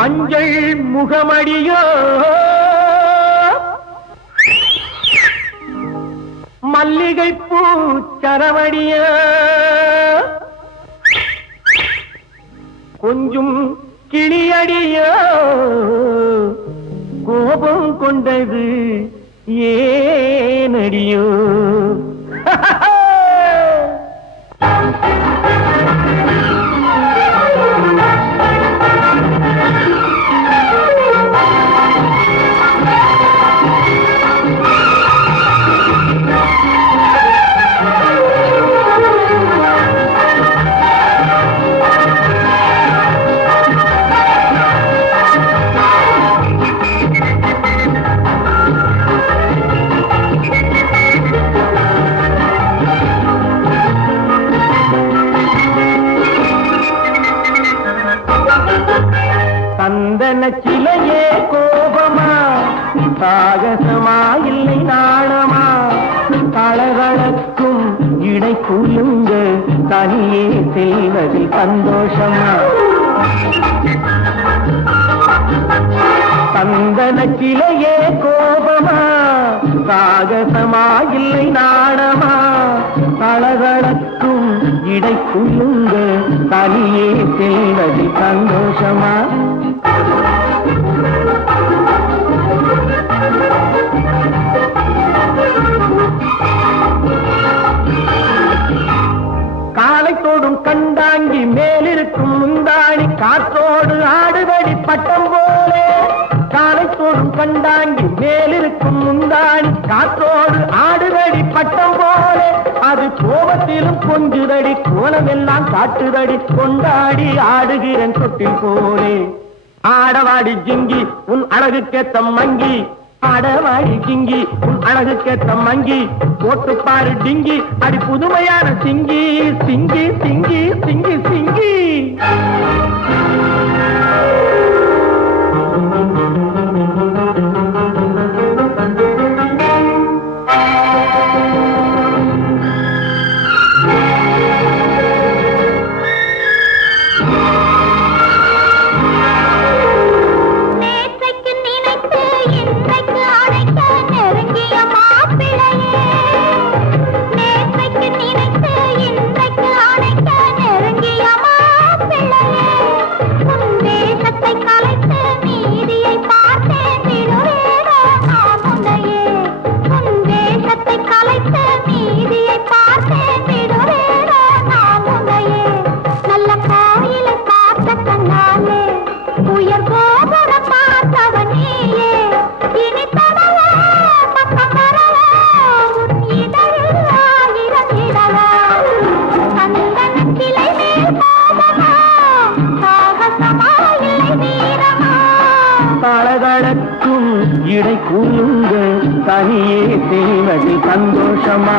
மஞ்சள் முகமடியோ? மல்லிகை பூ சரவடியோ? கொஞ்சம் கிளியடியோ? கோபம் கொண்டது ஏனடியோ? சந்தன சிலையே கோபமா? சாகசமா இல்லை நாணமா? தளகளக்கும் இடை குலுங்க தனியே செல்வதில் சந்தோஷமா? சந்தன சிலையே கோபமா? சாகசமா இல்லை நாணமா? தளகளக்கும் இடை குலுங்க தனியே செல்வதில் சந்தோஷமா? காலை கண்டாங்கி மேலிருக்கும் முந்தாணி. காற்றோடு ஆடுவடி பட்டம் போலே. காலை தோடும் கண்டாங்கி மேலிருக்கும் முந்தாணி. காற்றோடு ஆடுவடி பட்டம் போலே. அது கோபத்திலும் கொஞ்சுதடி கோலமெல்லாம் காட்டுதடி. கொண்டாடி ஆடுகிறேன் சொட்டில் போலே. ஆடவாடி ஜிங்கி உன் அழகுக்கேத்த மங்கி. ஆடவாடி கிங்கி உன் கேட்ட மங்கி போட்டு பாரு டிங்கி அடி புதுமையான சிங்கி சிங்கி சிங்கி சிங்கி சிங்கி. காலை கலைத்து தளதளக்கும் இடை கூலுங்க தனியே செய்வதில் சந்தோஷமா?